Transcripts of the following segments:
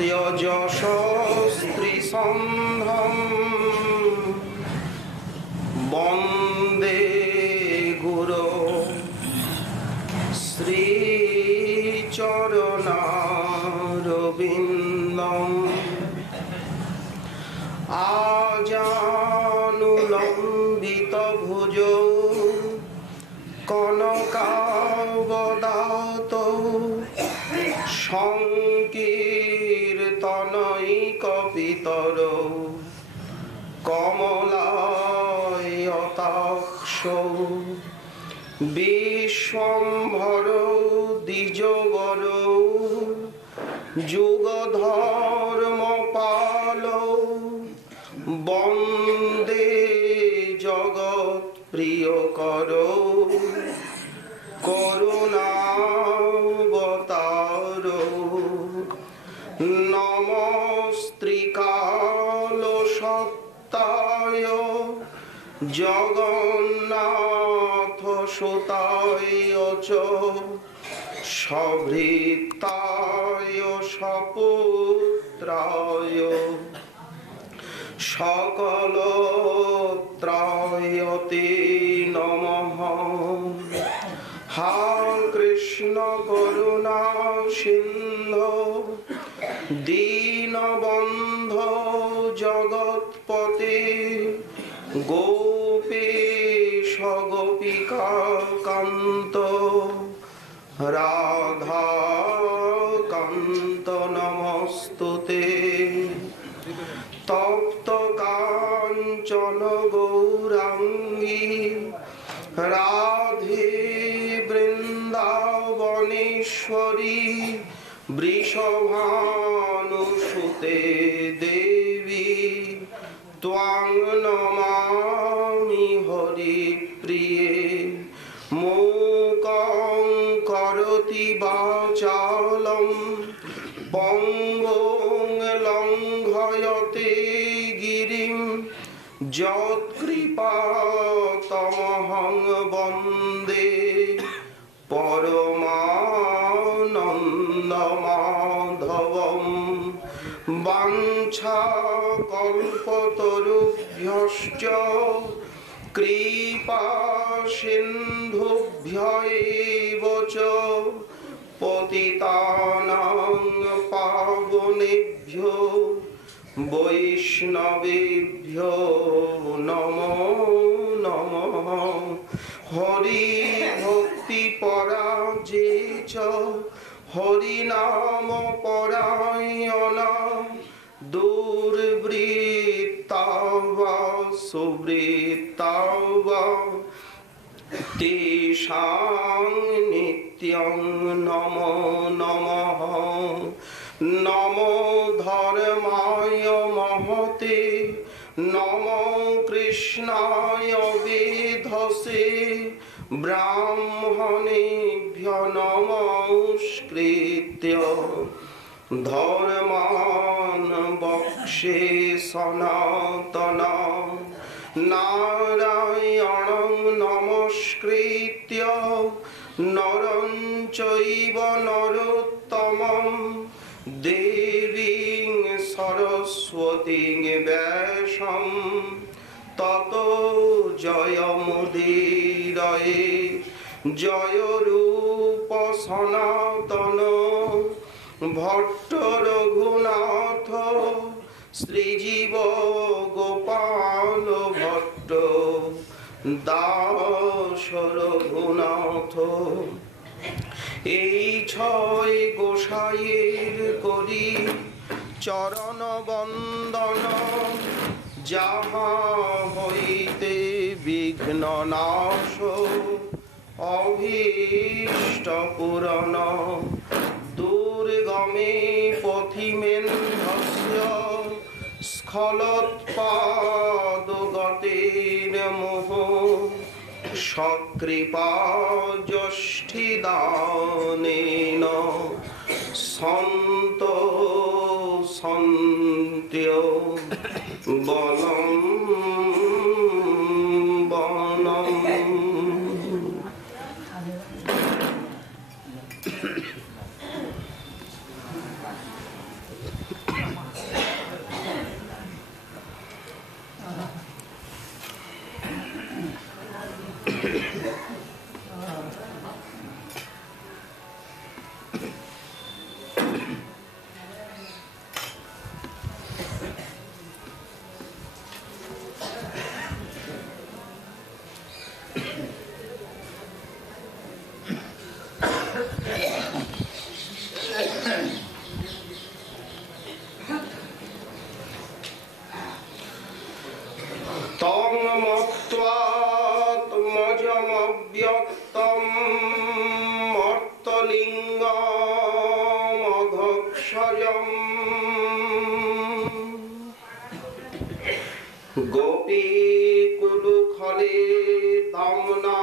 यशस्त्रिसन्धं वन्दे गुरो श्रीचरणारविन्दम् आजानुलम्बितभुजौ कनकावदातौ संकीर्तनैकपितरौ कमलायताक्षौ विश्वम्भरौ द्विजवरौ युगधर्मपालौ वन्दे जगत्प्रियकरौ करुणावतारौ नमस्त्रिकालसत्ताय जगन्नाथसुताय च सभृताय सपुत्राय सकलत्रायते नमः। हा कृष्ण करुणा सिन्धो दीनबन्धो जगत्पते गोपेश गोपिका कान्त राधा कान्त नमस्तुते। तप्त काञ्चन गौराङ्गी राधे वृन्दावनेश्वरी वृषभानुसुते देवी त्वां नमामि हरिप्रिये। मूकं करोति वाचालं पङ्गुं लङ्घयते गिरिं यत्कृपातमहं वन्दे परमानन्दमाधवं। वाञ्छाकल्पतरुभ्यश्च कृपासिन्धुभ्य एव च पतितानां पावनेभ्यो वैष्णवेभ्यो नमो नमः। हरि भक्ति पराजे च हरिनाम परायणा दुर्वृत्ता वा सुवृत्ता वा तेषां नित्यं नमो नमः। नमो धर्माय महते नमो कृष्णाय वेधसे ब्राह्मणेभ्यो नमस्कृत्य धर्मान् वक्षे सनातना नारायणं नमस्कृत्य नरं चैव नरोत्तमं देवीं सरस्वतीं व्यासं ततो जयमुदीरये। जय रूप सनातन भट्ट रघुनाथ श्रीजीव गोपाल भट्ट दास रघुनाथ। এই ছয় গোসাইয়ের করি চরণ বন্দন যাহা হইতে বিঘ্ন নাশ অভীষ্ট পূরণ দুর্গমে পথিমেন্ধস্য স্খলৎপাদগতের মোহ সকৃপা যষ্ঠিদানেন সন্ত সন্ত্য বলম বনম। বৎসজম গোপী কুলুখলে দামনা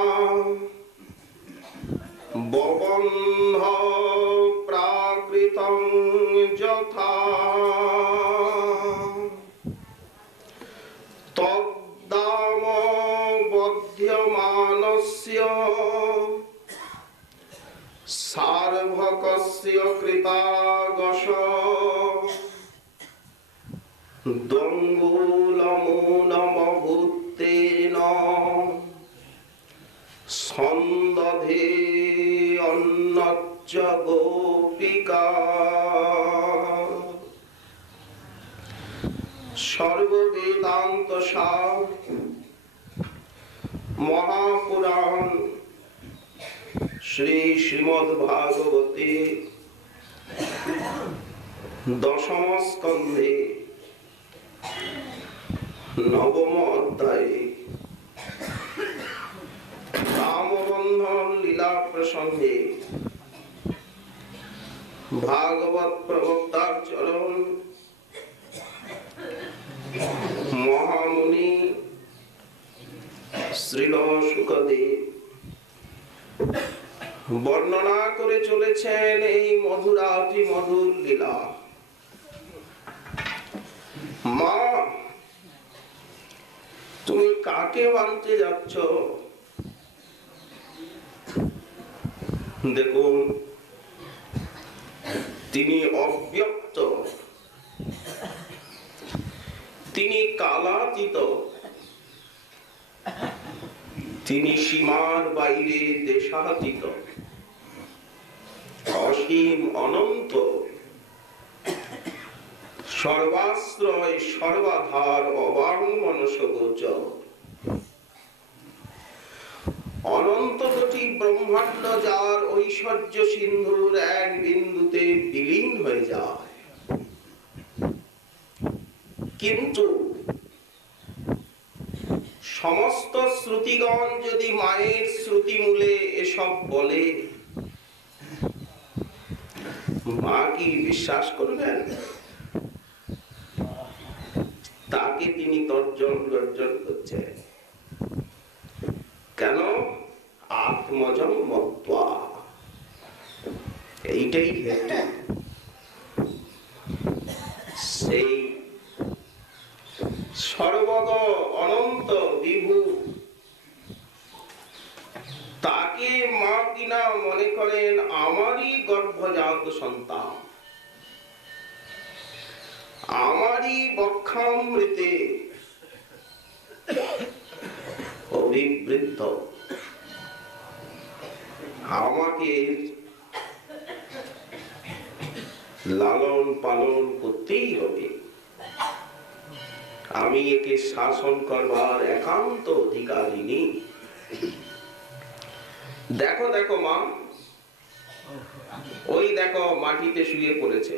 ববন্ধ প্রাকৃতং যথা তদ্দাম বধ্যমানস্য সার্ভকস্য কৃতাগশ দঙ্গুলমূলমভূতেন সন্দধে অন্নচ্চ গোপিকা। সর্ববেদান্ত সার মহাপুরাণ শ্রী শ্রীমদ্ ভাগবতে দশম স্কন্ধে নবম অধ্যায়ে রামবন্ধন লীলা প্রসঙ্গে ভাগবত প্রবক্তার চরণ মহামুনি শ্রীল শুকদেব বর্ণনা করে চলেছেন এই মধুরাতি মধুর লীলা। মা, তুমি কাকে মানতে যাচ্ছ? দেখুন, তিনি অব্যক্ত, তিনি কালাতীত, তিনি সীমার বাইরে দেশাতীত, অসীম অনন্ত, সর্বাশ্রয় সর্বাধার অবাঙ্গমনসগোচর, অনন্ত কোটি ব্রহ্মাণ্ড যার ঐশ্বর্য সিন্ধুর এক বিন্দুতে বিলীন হয়ে যায়। কিন্তু সমস্ত শ্রুতিগণ যদি মায়ের শ্রুতিমূলে এসব বলে, মা কি বিশ্বাস করবেন? তাকে তিনি তর্জন গর্জন করছেন। কেন? আত্মজং মত্ত্বা, এইটাই হেতু। সেই সর্বগ অনন্ত বিভু তাকে মা কিনা মনে করেন আমারই গর্ভজাত সন্তান, আমারই বক্ষামৃতে অভিবৃদ্ধ, আমাকে লালন পালন করতেই হবে, আমি একে শাসন করবার একান্ত অধিকারিণী। দেখো দেখো মা, ওই দেখো মাটিতে শুয়ে পড়েছে,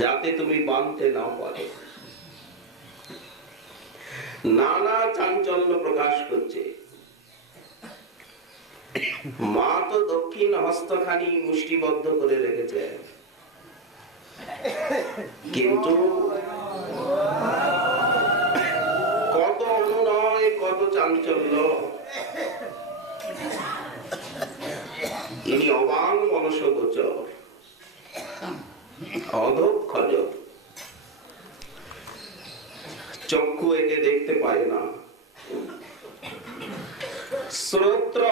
যাতে তুমি বাঁধতে না পারো। নানা চাঞ্চল্য প্রকাশ করছে। মা তো দক্ষিণ হস্তখানি মুষ্টিবদ্ধ করে রেখেছে, কিন্তু কত অনুনয়, কত চাঞ্চল্য, ইনি অবাং মনসগোচর, অধঃক্ষজ, চক্ষু একে দেখতে পায় না, শ্রোত্র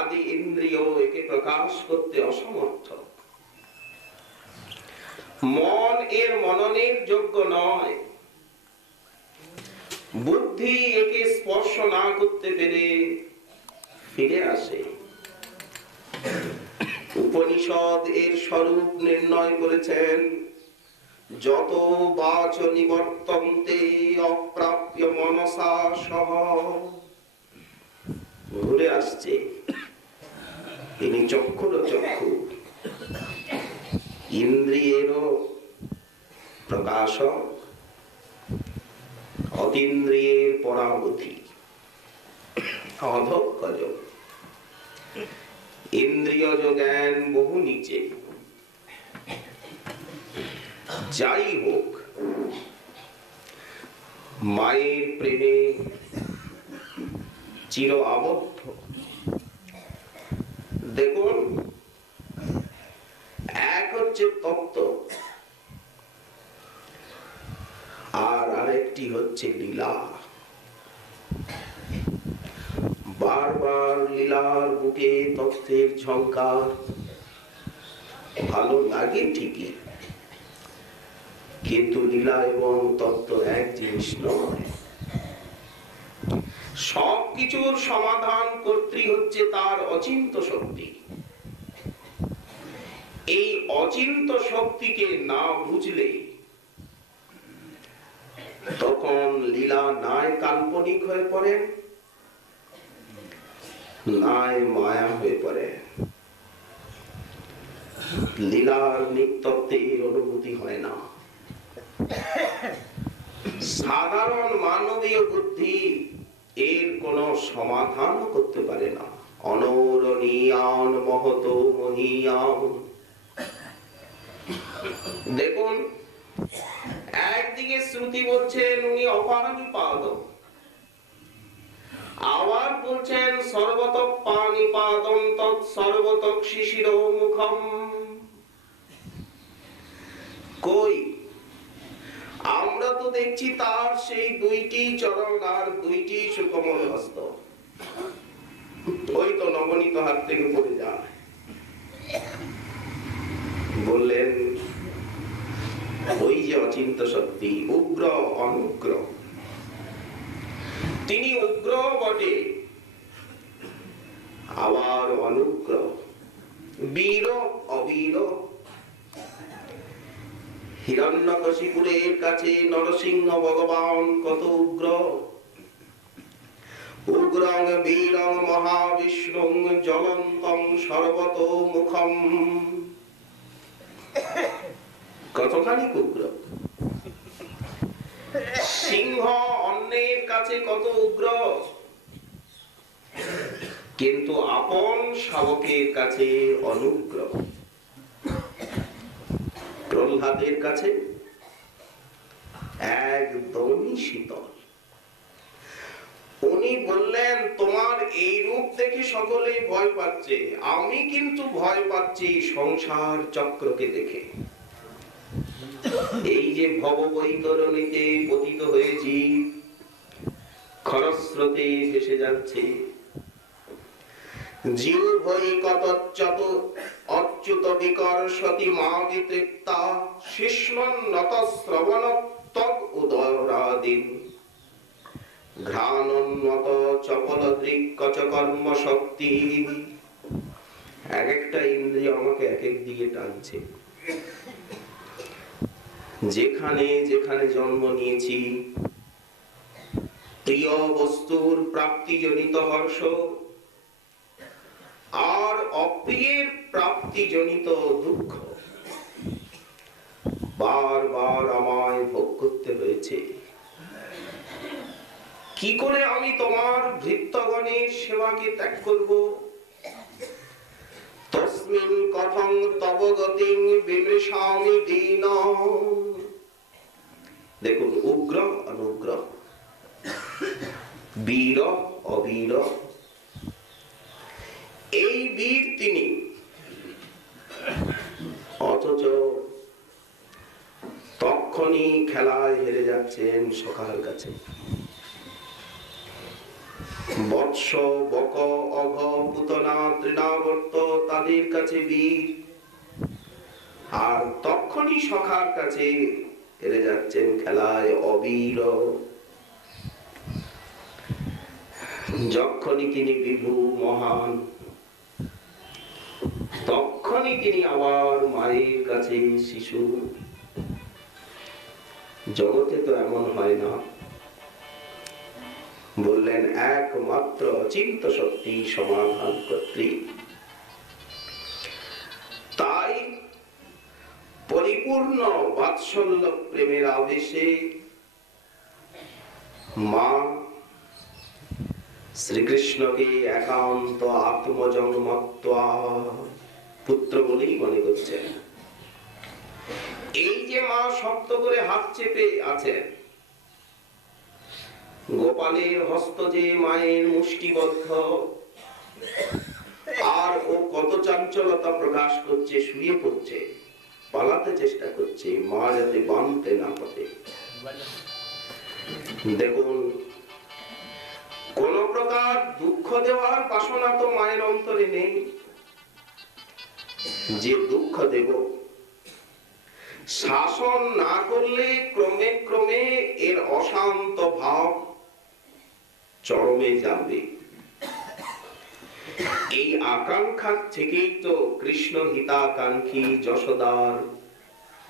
আদি ইন্দ্রিয় একে প্রকাশ করতে অসমর্থ, মন এর মননের যোগ্য নয়, বুদ্ধি একে স্পর্শ না করতে পেরে ফিরে আসে। উপনিষদ এর স্বরূপ নির্ণয় করেছেন, যত বাচ নিবর্তন্তে অপ্রাপ্য মনসা সহ, ঘুরে আসছে। তিনি চক্ষুর চক্ষু, ইন্দ্রিয়েরও প্রকাশক, অতীন্দ্রিয়ের পরাবধি, অধঃক্ষজ। ইন্দ্রিয়জ জ্ঞান বহু নিচে, যাই হোক, মায়ের প্রেমে চির আবদ্ধ। দেখুন, এক হচ্ছে তত্ত্ব, আর আরেকটি হচ্ছে লীলা। বারবার লীলার বুকে তত্ত্বের ঝংকার ভালো লাগে ঠিকই, কিন্তু লীলা এবং তত্ত্ব এক জিনিস নয়। সবকিছুর সমাধান কর্ত্রী হচ্ছে তার অচিন্ত শক্তি। এই অচিন্ত শক্তিকে না বুঝলে তখন লীলা নয় কাল্পনিক হয়ে পড়ে, নয় মায়া হয়ে পড়ে। লীলার নিত্যত্বের অনুভূতি হয় না। সাধারণ মানবীয় বুদ্ধি এর কোন সমাধান করতে পারে না। অনরণীয়ান মহত মহীয়ান। দেখুন, একদিকে শ্রুতি বলছেন উনি অপানিপাদ, আবার বলছেন সর্বতঃ পানিপাদম তৎ সর্বতঃ শিশিরো মুখম। কই, আমরা তো দেখছি তার সেই দুইটি চরণ আর দুইটি সুকোমল হস্ত। ওই তো নবনীত হাত থেকে পড়ে যায়। বললেন ওই যে অচিন্ত শক্তি, উগ্র অনুগ্র, তিনি উগ্র বটে, আবার অনুগ্র, বীর অবীর। হিরণ্যকশিপুরের কাছে নরসিংহ ভগবান কত উগ্র। উগ্রং বীরং মহাবিষ্ণুং জ্বলন্তং সর্বতোমুখম। কতখানি উগ্র। সিংহ অন্যের কাছে কত উগ্র, কিন্তু আপন শাবকের কাছে অনুগ্র। প্রহ্লাদের কাছে একদমই শীতল। উনি বললেন তোমার এই রূপ দেখে সকলে ভয় পাচ্ছে, আমি কিন্তু ভয় পাচ্ছি সংসার চক্রকে দেখে। এই যে ভববৈতরণীতে পতিত হয়েছি, খরস্রোতে ভেসে যাচ্ছে, জীব ভৈ কতচ্যত অচ্যুত বিকর্ষতি মাগি তৃপ্তা শিষ্মন্নত শ্রবণ তদ উদরাদিন ঘ্রাণোন্নত চপল দৃক্কচ কর্ম শক্তি। এক একটা ইন্দ্রিয় আমাকে এক এক দিকে টানছে। যেখানে যেখানে জন্ম নিয়েছি, প্রিয় বস্তুর প্রাপ্তিজনিত হর্ষ আর অপ্রিয়ের প্রাপ্তিজনিত দুঃখ বারবার আমায় ভোগ করতে হয়েছে। কি করে আমি তোমার ভৃত্যগণের সেবাকে ত্যাগ করব? তস্মিন কথং তব গতিং বিমৃশামি দীন। দেখুন, উগ্র অনুগ্র, বীর অবীর। এই বীর তিনি, অথচ তখনই খেলায় হেরে যাচ্ছেন সখার কাছে। বৎস বক অঘ পুতনা তৃণাবর্ত তাদের কাছে বীর, আর তখনই সখার কাছে হেরে যাচ্ছেন খেলায় অবীর। যখনই তিনি বিভু মহান, তখনই তিনি আবার মায়ের কাছে শিশু। জগতে তো এমন হয় না। বললেন একমাত্র অচিন্ত শক্তি সমাধান কর্ত্রী। তাই পরিপূর্ণ বাৎসল্য প্রেমের আবেশে মা শ্রীকৃষ্ণকে একান্ত আত্মজন্মত্বা পুত্র বলেই মনে করছেন। এই যে মা শক্ত করে হাত চেপে আছেন, গোপালের হস্ত যে মায়ের মুষ্টিবদ্ধ, আর ও কত চাঞ্চলতা প্রকাশ করছে, শুয়ে পড়ছে, পালাতে চেষ্টা করছে, মা যাতে বাঁধতে না পারে। দেখুন, কোন প্রকার দুঃখ দেওয়ার বাসনা তো মায়ের অন্তরে নেই যে দুঃখ দেব। শাসন না করলে ক্রমে ক্রমে এর অশান্ত ভাব চরমে যাবে। এই আকাঙ্ক্ষা থেকেই তো কৃষ্ণ হিতাকাঙ্ক্ষী যশোদার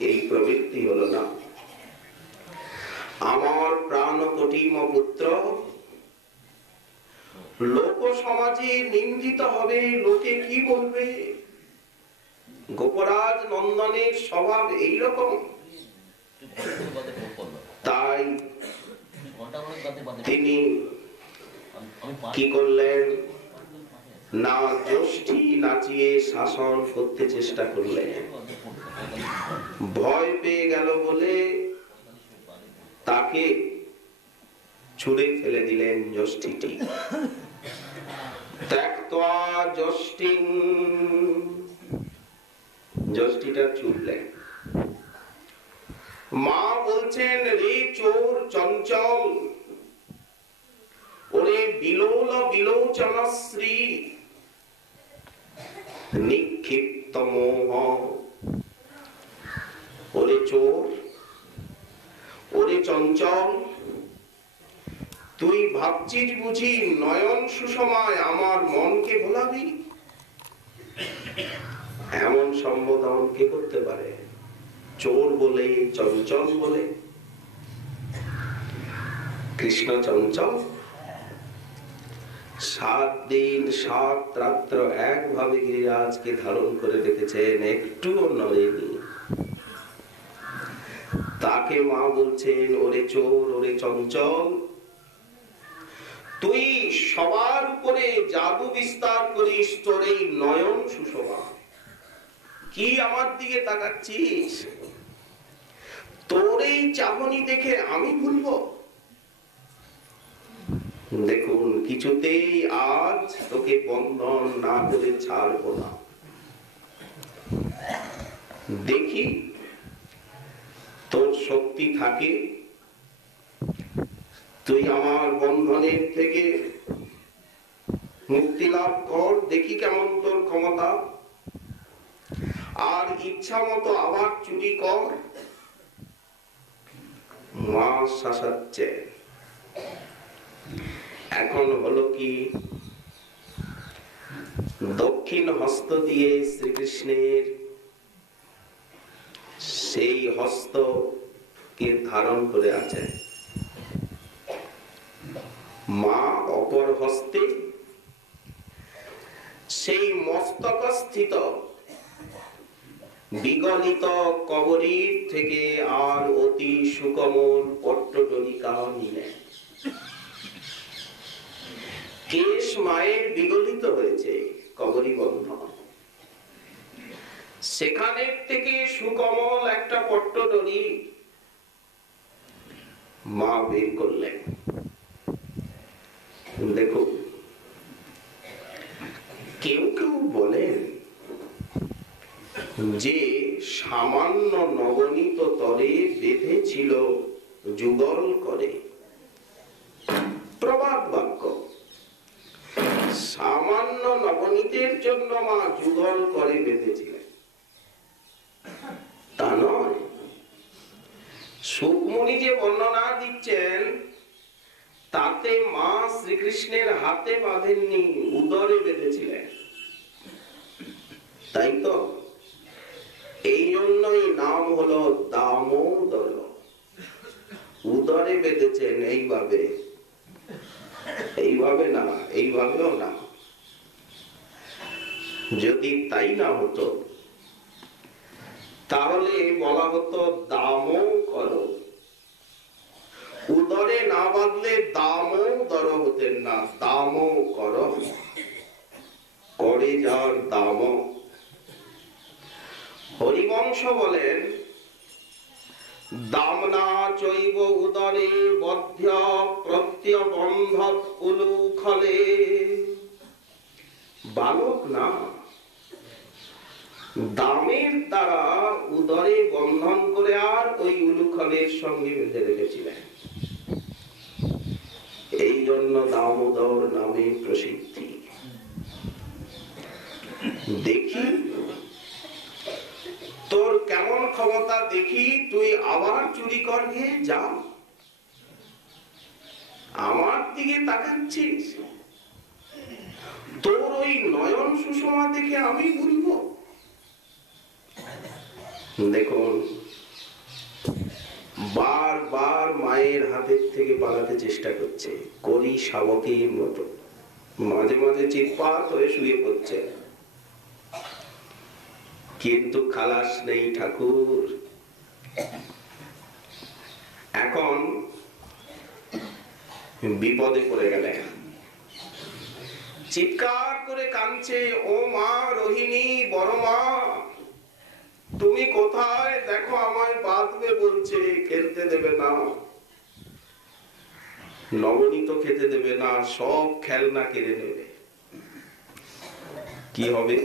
এই প্রবৃত্তি হলো না, আমার প্রাণ কটিম পুত্র লোক সমাজে নিন্দিত হবে, লোকে কি বলবে। গোপরাজ নন্দনের স্বভাব এইরকম। তাই তিনি কি করলেন না, যষ্ঠী নাচিয়ে শাসন করতে চেষ্টা করলেন। ভয় পেয়ে গেল বলে তাকে ছুঁড়ে ফেলে দিলেন যষ্ঠীটি। ত্যক্ত্বা যষ্টিং, যষ্টিটা ছুটলেন। মা বলছেন, রে চোর চঞ্চল, ওরে বিলোল বিলোচনশ্রী, নিক্ষিপ্ত মোহ, ওরে চোর, ওরে চঞ্চল, তুই ভাবছিস বুঝি নয়ন সুষমায় আমার মনকে ভোলাবি? এমন সম্বোধন কে করতে পারে? চোর বলে, চঞ্চল বলে? কৃষ্ণ চঞ্চল? 7 দিন 7 রাত্র একভাবে গিরিরাজকে ধারণ করে রেখেছেন, একটুও নড়েনি। তাকে মা বলছেন, ওরে চোর, ওরে চঞ্চল, তুই সবার উপরে জাদু বিস্তার করিস, তোর এই নয়ন সুষমা, কি আমার দিকে তাকাচ্ছিস? তোর এই চাহনি দেখে আমি ভুলবো? দেখুন, কিছুতেই আজ তোকে বন্ধন না করে ছাড়বো না। দেখি তোর শক্তি থাকে, তুই আমার বন্ধনের থেকে মুক্তি লাভ কর, দেখি কেমন তোর ক্ষমতা। আর ইচ্ছা মতো আবার চুরি কর। মা শাসাচ্ছে। এখন হলো কি, দক্ষিণ হস্ত দিয়ে শ্রীকৃষ্ণের সেই হস্তকে ধারণ করে আছে, মা অপর হস্তে সেই মস্তকস্থিত বিগলিত কবরীর থেকে আর অতি সুকোমল পট্টডলিকা নিলেন। কেশ মায়ের বিগলিত হয়েছে কবরী বন্ধন, সেখানের থেকে সুকোমল একটা পট্টডলি মা বের করলেন। দেখো, কেউ কেউ বলেন যে সামান্য নবনীত তরে বেঁধেছিল যুগল করে। প্রবাদ বাক্য, সামান্য নবনীতের জন্য মা যুগল করে বেঁধেছিলেন তা নয়। সুকমণি যে বর্ণনা দিচ্ছেন তাতে মা শ্রীকৃষ্ণের হাতে বাঁধেননি, উদরে বেঁধেছিলেন, তাই তো? এই জন্যই নাম হলো দামোদর। উদরে বেঁধেছেন এইভাবে, এইভাবে না, এইভাবেও না। যদি তাই না হতো তাহলে বলা হতো দামও করো। উদরে না বাঁধলে দামোদর হতেন না, দামও করো, করে যার দাম। হরিবংশ বলেন, দামনা চৈব উদরে বধ্য প্রত্যবন্ধ উলুখলে। বালক না, দামের দ্বারা উদরে বন্ধন করে আর ওই উলুখলের সঙ্গে বেঁধে রেখেছিলেন। এই জন্য দামোদর নামে প্রসিদ্ধি। দেখি তোর কেমন ক্ষমতা, দেখি তুই আবার চুরি কর গিয়ে যা, আমার দিকে তাকাচ্ছিস, তোর ওই নয়ন সুষমা দেখে আমি বলবো। দেখুন, বারবার মায়ের হাতের থেকে পালাতে চেষ্টা করছে, করি শাবকের মতো, মাঝে মাঝে চিৎপাত হয়ে শুয়ে পড়ছে, কিন্তু খালাস নেই ঠাকুর। এখন বিপদে পড়ে গেলে চিৎকার করে কাঁদছে, ও মা রোহিণী, বড় মা তুমি কোথায়? দেখো আমায় বাঁধবে বলছে, খেলতে দেবে না, নবনীত খেতে দেবে না, সব খেলনা কেড়ে নেবে। কি হবে?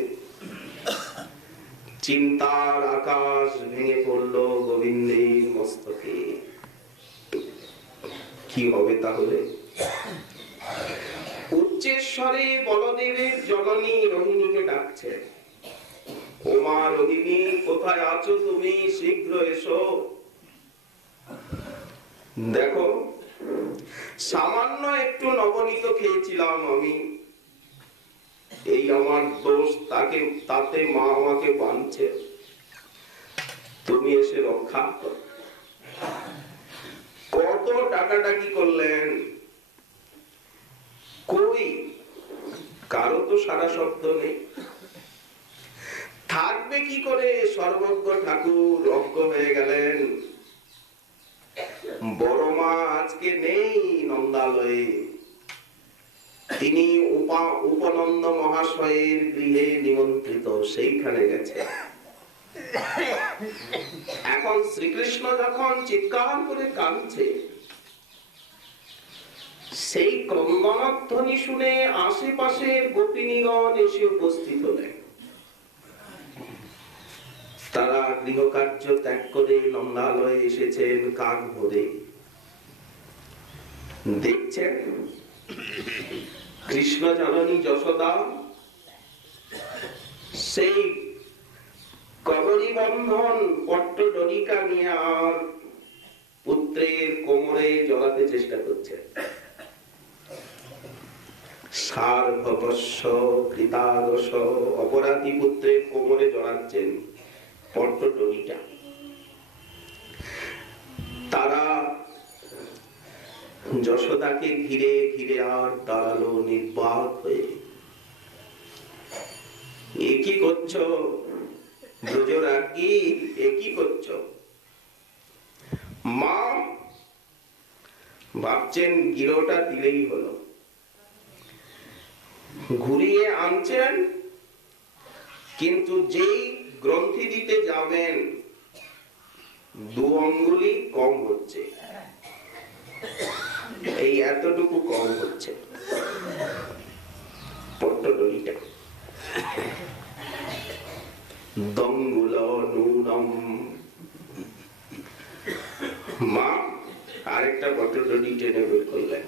চিন্তার আকাশ ভেঙে পড়লো গোবিন্দের মস্তকে। কি হবে তাহলে? উচ্চেশ্বরে বলদেবের জননী রোহিণীকে ডাকছে, ও মা রোহিণী, কোথায় আছো তুমি? শীঘ্র এসো। দেখো, সামান্য একটু নবনীত খেয়েছিলাম আমি, এই আমার দোষ, তাতে মা আমাকে বাঁধছে, তুমি এসে রক্ষা করো। কত টাকাটাকি করলেন, কই কারো তো সারা শব্দ নেই। থাকবে কি করে? সর্বজ্ঞ ঠাকুর অজ্ঞ হয়ে গেলেন। বড় মা আজকে নেই নন্দালয়ে, তিনি উপনন্দ মহাশয়ের গৃহে নিমন্ত্রিত, সেইখানে গেছে। এখন শ্রীকৃষ্ণ যখন চিৎকার করে কাঁদছে, সেই ক্রন্দনধ্বনি শুনে আশেপাশের গোপিনীগণ এসে উপস্থিত হলেন। তারা গৃহকার্য ত্যাগ করে নন্দালয়ে এসেছেন কাক ভরে। দেখছেন কৃষ্ণ জননী যশোদা সেই কবরী বন্ধন পট্টডরিকা নিয়ে আর পুত্রের কোমরে জড়াতে চেষ্টা করছে। সার্ভবস্য কৃতাদশ অপরাধী পুত্রের কোমরে জড়াচ্ছেন পট্টডরিটা। তারা যশোদাকে ঘিরে ঘিরে আর দাঁড়ালো নির্বাক হয়ে। এ কি করছো ব্রজরাজ্ঞী, এ কি করছো? মা ভাবছেন গিরোটা দিলেই হলো, ঘুরিয়ে আনছেন, কিন্তু যেই গ্রন্থি দিতে যাবেন 2 আঙ্গুলি কম হচ্ছে, এই এতটুকু কম হচ্ছে পট্টডরিটা। দঙ্গুল নূনম। মা আরেকটা পট্টডরি টেনে বের করলেন,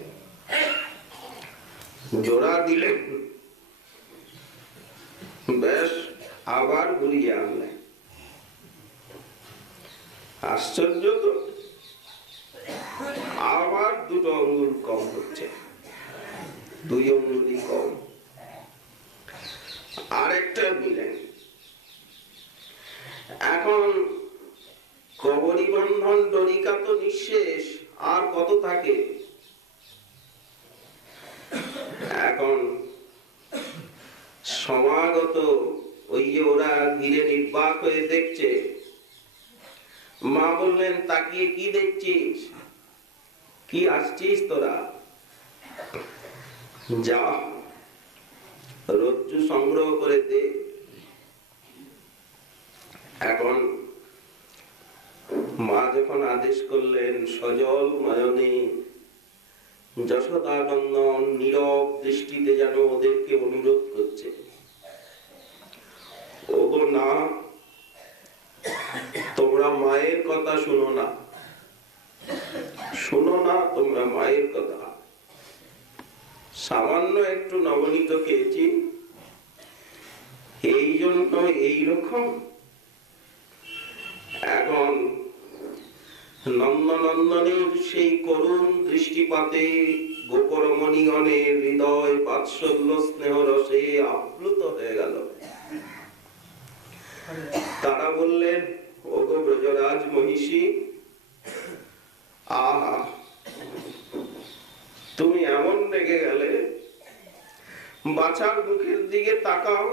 জোড়া দিলেন, বেশ আবার ঘুরিয়ে আনলেন। আশ্চর্য তো, আবার 2 আঙ্গুল কম হচ্ছে, 2 আঙ্গুলি কম। আরেকটা নিলেন। এখন কবরী বন্ধন ডরিকা তো নিঃশেষ, আর কত থাকে? এখন সমাগত ওই যে ওরা ঘিরে নির্বাক হয়ে দেখছে। মা বললেন, তাকিয়ে কি দেখছিস? কি আসছিস তোরা? যা রজ্জু সংগ্রহ করে দে। এখন মা যখন আদেশ করলেন, সজল নয়নে যশোদানন্দন নীরব দৃষ্টিতে যেন ওদেরকে অনুরোধ করছে, ওগো না, তোমরা মায়ের কথা শোনো না, শোনো না তোমরা মায়ের কথা। সামান্য একটু নবনীত খেয়েছি, এই জন্য এইরকম। এখন নন্দনন্দনের সেই করুণ দৃষ্টিপাতে গোপরমণিগণের হৃদয় বাৎসল্য স্নেহ রসে আপ্লুত হয়ে গেল। তারা বললেন, ওগো ব্রজরাজ মহিষী, আহা, তুমি এমন রেগে গেলে, বাছার মুখের দিকে তাকাও,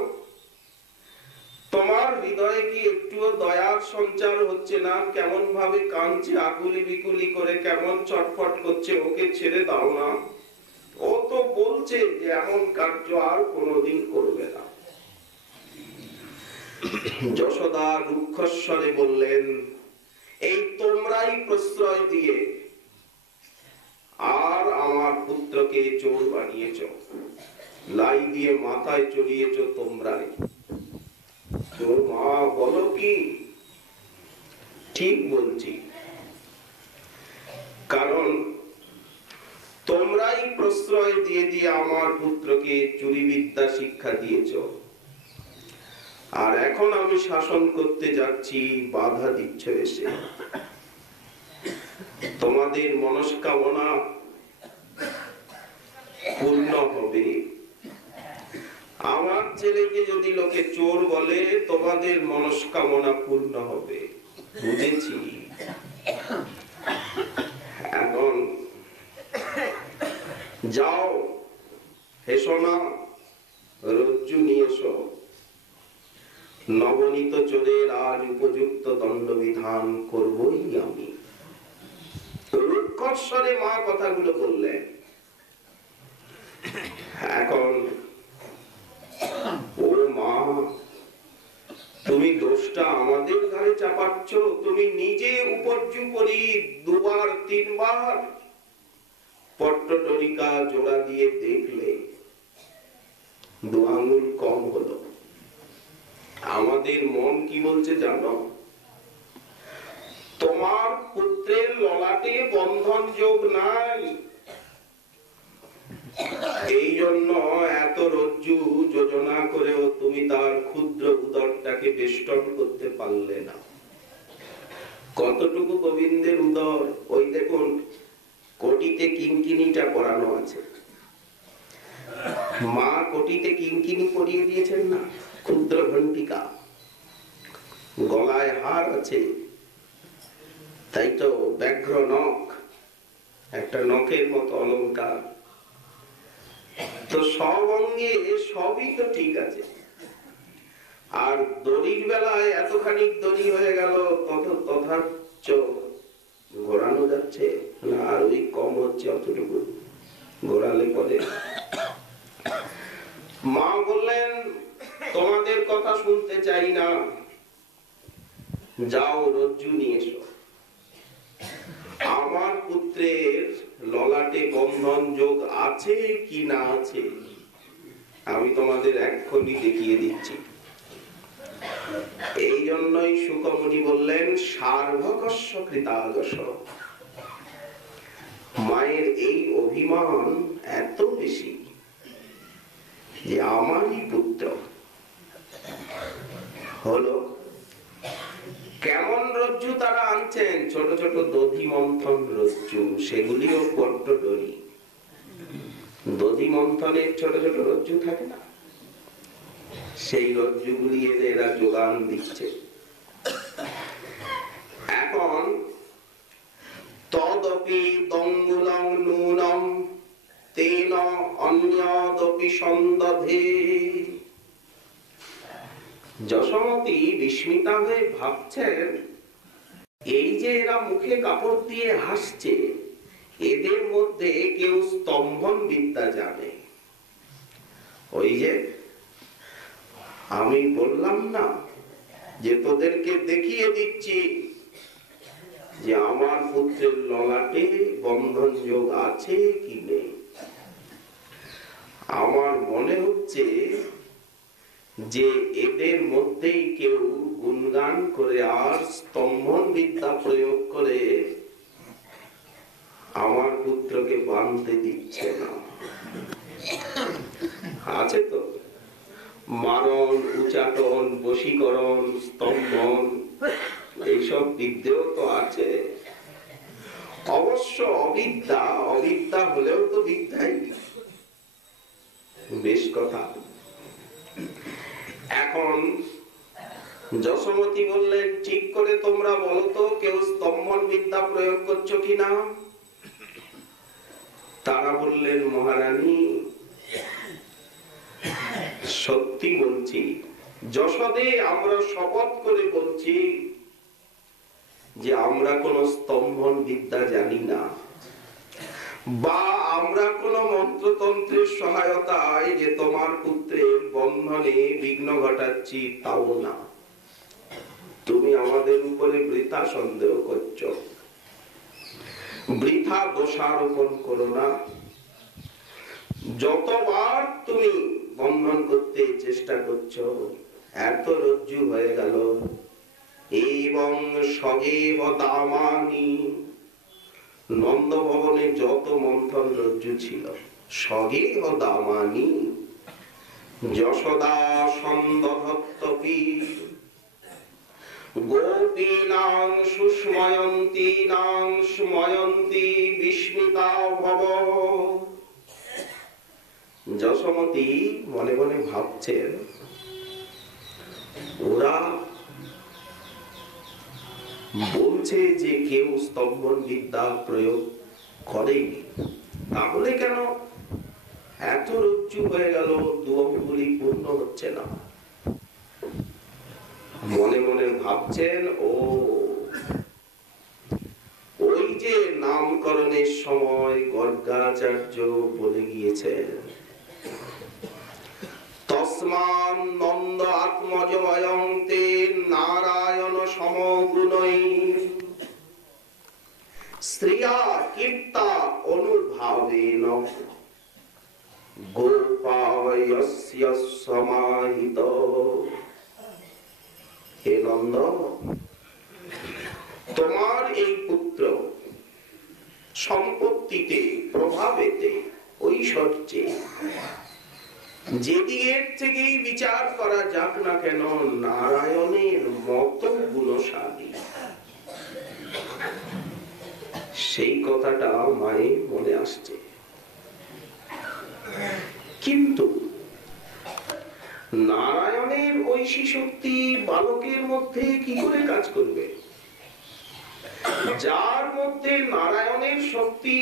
তোমার হৃদয়ে কি একটুও দয়ার সঞ্চার হচ্ছে না? কেমন ভাবে কাঁদছে, আকুলি বিকুলি করে কেমন ছটফট করছে, ওকে ছেড়ে দাও না। ও তো বলছে যে এমন কার্য আর কোনোদিন করবে না। যশোদা রুক্ষস্বরে বললেন, এই তোমরাই প্রশ্রয় দিয়ে আর আমার পুত্রকে চোর বানিয়েছ, লাই দিয়ে মাথায় চড়িয়েছ তোমরাই। তোর মা বলো কি? ঠিক বলছি, কারণ তোমরাই প্রশ্রয় দিয়ে দিয়ে আমার পুত্রকে চুরি বিদ্যা শিক্ষা দিয়েছ, আর এখন আমি শাসন করতে যাচ্ছি, বাধা দিচ্ছ এসে। তোমাদের মনস্কামনা পূর্ণ হবে। আমার ছেলেকে যদি লোকে চোর বলে, তোমাদের মনস্কামনা পূর্ণ হবে। বুঝেছি। এখন যাও, হেসো না, রজ্জু নিয়ে এসো। নবনীত চোরের আজ উপযুক্ত দণ্ডবিধান করবই আমি। রুক্ষস্বরে মা কথাগুলো বললেন। এখন ও মা, তুমি দোষটা আমাদের ঘরে চাপাচ্ছ। তুমি নিজে উপর্যুপরি দুবার তিনবার পট্টডরিকা জোড়া দিয়ে দেখলে, 2 আঙ্গুল কম হলো। আমাদের মন কি বলছে জানো? তোমার পুত্রের ললাটে বন্ধন যোগ নাই, এই জন্য এত রজ্জু যোজনা করেও তুমি তার ক্ষুদ্র উদরটাকে বেষ্টন করতে পারলে না। কতটুকু গোবিন্দের উদর! ওই দেখুন, কোটিতে কিঙ্কিনিটা পরানো আছে। মা কোটিতে কিঙ্কিনি পরিয়ে দিয়েছেন না, ক্ষুদ্র ঘণ্টিকা, গলায় হার আছে, তাই তো ব্যাঘ্র নখ, একটা নখের মতো অলঙ্কার। তো সব অঙ্গে সবই তো ঠিক আছে। আর দড়ির বেলায় এতখানি দড়ি হয়ে গেল, তথাচ ঘোরানো যাচ্ছে না, আর ওই কম হচ্ছে, অতটুকু ঘোরালে পরে। মা বললেন, তোমাদের কথা শুনতে চাই না, যাও রজ্জু নিয়ে এসো। আমার পুত্রের ললাটে বন্ধন যোগ আছে কি না আছে আমি তোমাদের এক্ষুনি দেখিয়ে দিচ্ছি। এই জন্যই শুকমুনি বললেন, সার্বকস্য কৃতাগস। মায়ের এই অভিমান এত বেশি যে আমারই পুত্র হলো। কেমন রজ্জু তারা আনছেন? ছোট ছোট দধি মন্থন রজ্জু, সেগুলিও পট্টডরি। দধি মন্থনের ছোট ছোট রজ্জু থাকে না, সেই রজ্জুগুলি এরা যোগান দিচ্ছে। এখন তদপি দঙ্গুলং নূনম তেন অন্যদপি সন্দধে। যশোমতী বিস্মিতা হয়ে ভাবছেন, এই যে এরা মুখে কাপড় দিয়ে হাসছে, এদের মধ্যে কেউ স্তম্ভন বিদ্যা জানে। ওই যে আমি বললাম না যে তোদেরকে দেখিয়ে দিচ্ছি যে আমার পুত্রের ললাটে বন্ধন যোগ আছে কি নেই। আমার মনে হচ্ছে যে এদের মধ্যেই কেউ গুণগান করে আর স্তম্ভন বিদ্যা প্রয়োগ করে আমার পুত্রকে বাঁধতে দিচ্ছে না। আছে তো মারণ, উচাটন, বশীকরণ, স্তম্ভন, এইসব বিদ্যেও তো আছে। অবশ্য অবিদ্যা, অবিদ্যা হলেও তো বিদ্যাই। বেশ কথা। এখন যশোমতী বললেন, ঠিক করে তোমরা বলো তো কেউ স্তম্ভন বিদ্যা প্রয়োগ করছো কিনা। তারা বললেন, মহারানী সত্যি বলছি, যশোদে আমরা শপথ করে বলছি যে আমরা কোন স্তম্ভন বিদ্যা জানি না, বা আমরা কোন মন্ত্রতন্ত্রের সহায়তায় যে তোমার পুত্রের বন্ধনে বিঘ্ন ঘটাচ্ছি তাও না। তুমি আমাদের উপরে বৃথা সন্দেহ করছো, বৃথা দোষারোপণ করো না। যতবার তুমি বন্ধন করতে চেষ্টা করছো এত রজ্জু হয়ে গেল। এবং সগেব দামানি, নন্দ ভবনে যত মন্থন রজ্জু ছিল সগেব দামানি যশোদা সন্দধত্তপি গোপীনাং সুস্ময়ন্তী নাং স্ময়ন্তী বিস্মিতা ভব। যশোমতী মনে মনে ভাবছেন, ওরা বলছে যে কেউ স্তম্ভন বিদ্যা প্রয়োগ করেনি, তাহলে কেন এত রজ্জু হয়ে গেল, দুঅঙ্গুলি পূর্ণ হচ্ছে না। মনে মনে ভাবছেন, ওই যে নামকরণের সময় গর্গাচার্য বলে গিয়েছেন, তস্মাৎ নন্দ আত্মজ অয়ন্তে নারায়ণ সমগুণৈ শ্রিয়া কীর্তা অনুভাবেন গোপায়স্য সমাহিত। হে নন্দ, তোমার এই পুত্র সম্পত্তিতে, প্রভাবেতে, ঐশ্বর্যে যেদিকের থেকেই বিচার করা যাক না কেন নারায়ণের মতো গুণশালী। সেই কথাটা মায়ের মনে আসছে। কিন্তু নারায়ণের ঐশী শক্তি বালকের মধ্যে কি করে কাজ করবে? যার মধ্যে নারায়ণের শক্তি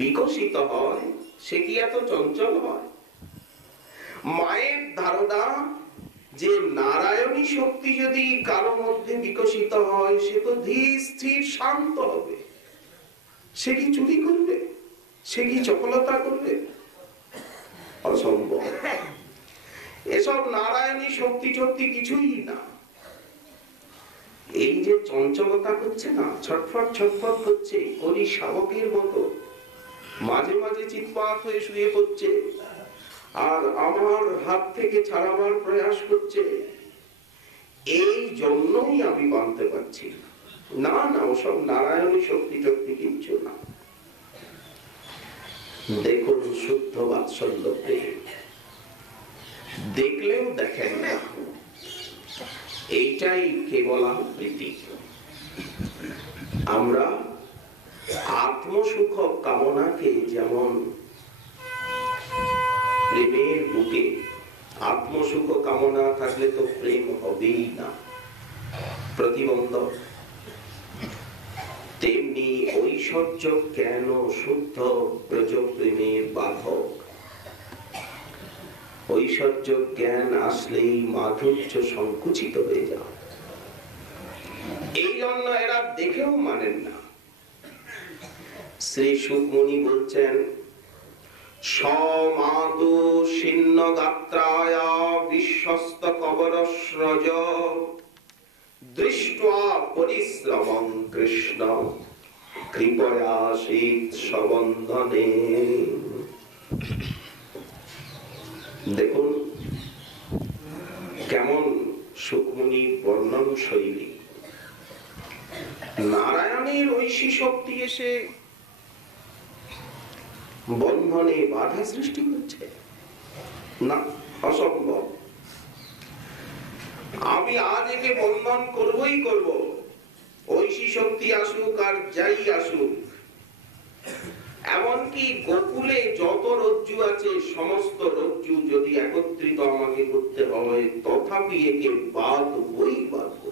বিকশিত হয় সে কি এত চঞ্চল হয়? মায়ের ধারণা যে নারায়ণী শক্তি যদি কারো মধ্যে বিকশিত হয় সে তো ধীর স্থির শান্ত হবে। সে কি চুরি করবে? সে কি চপলতা করবে? অসম্ভব। এসব নারায়ণী শক্তি শক্তি কিছুই না। এই যে চঞ্চলতা করছে না, ছটফট ছটফট করছে, করি শাবকের মতো মাঝে মাঝে চিৎপাত হয়ে শুয়ে পড়ছে আর আমার হাত থেকে ছাড়াবার প্রয়াস করছে, এই জন্যই আমি মানতে পারছি না। না, ওসব নারায়ণী শক্তি শক্তি কিচ্ছু না। দেখুন শুদ্ধ বাৎসল্য প্রেম, দেখলেও দেখেন না, এইটাই কেবল প্রীতি। আমরা আত্মসুখ কামনাকে যেমন প্রেমের বুকে, আত্মসুখ কামনা থাকলে তো প্রেম হবেই না, প্রতিবন্ধক, তেমনি ঐশ্বর্য কেন শুদ্ধ ব্রজ প্রেমের বাধক। ঐশ্বর্য জ্ঞান আসলেই মাধুর্য সংকুচিত হয়ে যায়। এই জন্য এরা দেখেও মানেন না। শ্রী সুকমুনি বলছেন, সমাতু শীর্ণ গাত্রায় বিশ্বস্ত কবরস্রজ দৃष्ट्वा পরিশ্রমং কৃষ্ণ কৃপয়া শীত সবন্ধনে। দেখুন কেমন সুকমণির বর্ণন শৈলী। নারায়ণের ঐশী শক্তি এসে বন্ধনে বাধা সৃষ্টি করছে না, অসম্ভব। আমি আজ একে বন্ধন করবই করব, ঐশী শক্তি আসুক আর যাই আসুক। এমনকি গোকুলে যত রজ্জু আছে সমস্ত রজ্জু যদি একত্রিত আমাকে করতে হয়, তথাপি একে বাঁধবই বাঁধব।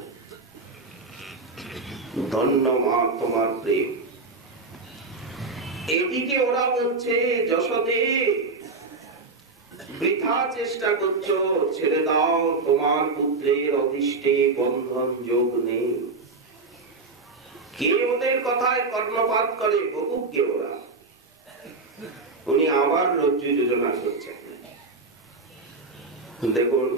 ধন্য মা তোমার প্রেম। এদিকে ওরা বলছে, যশোদে বৃথা চেষ্টা করছো, ছেড়ে দাও, তোমার পুত্রের অধিষ্ঠে বন্ধন যোগ নেই। কে ওদের কথায় কর্ণপাত করে? বহুজ্ঞ ওরা। উনি আবার রজ্জু যোজনা করছেন। দেখুন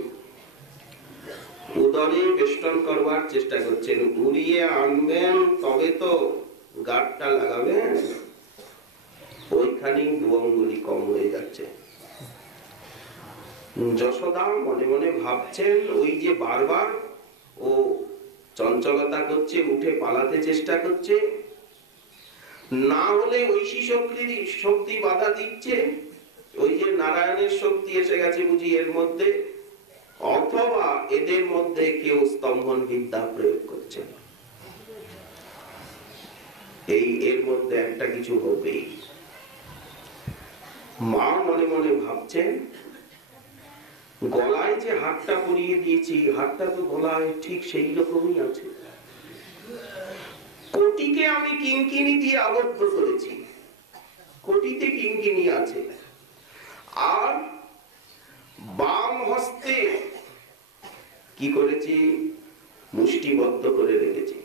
উদরে বেষ্টন করবার চেষ্টা করছেন, ঘুরিয়ে আনবেন তবে তো গাঁটটা লাগাবেন, ওইখানেই দু আঙ্গুলি কম হয়ে যাচ্ছে। যশোদা মনে মনে ভাবছেন, ওই যে বারবার ও চঞ্চলতা করছে, উঠে পালাতে চেষ্টা করছে, না হলে ঐশী শক্তি বাধা দিচ্ছে, ওই যে নারায়ণের শক্তি এসে গেছে বুঝি এর মধ্যে, অথবা এদের মধ্যে কেউ স্তম্ভন বিদ্যা প্রয়োগ করছে। এই এর মধ্যে একটা কিছু হবেই। মা মনে মনে ভাবছেন, গলায় যে হাতটা পরিয়ে দিয়েছি, হাতটা তো গলায় ঠিক সেই রকমই আছে। কোটিকে আমি কিঙ্কিনি দিয়ে আবদ্ধ করেছি, কোটিতে কিঙ্কিনি আছে, আর বাম হস্তে কি করেছি? মুষ্টিবদ্ধ করে রেখেছি।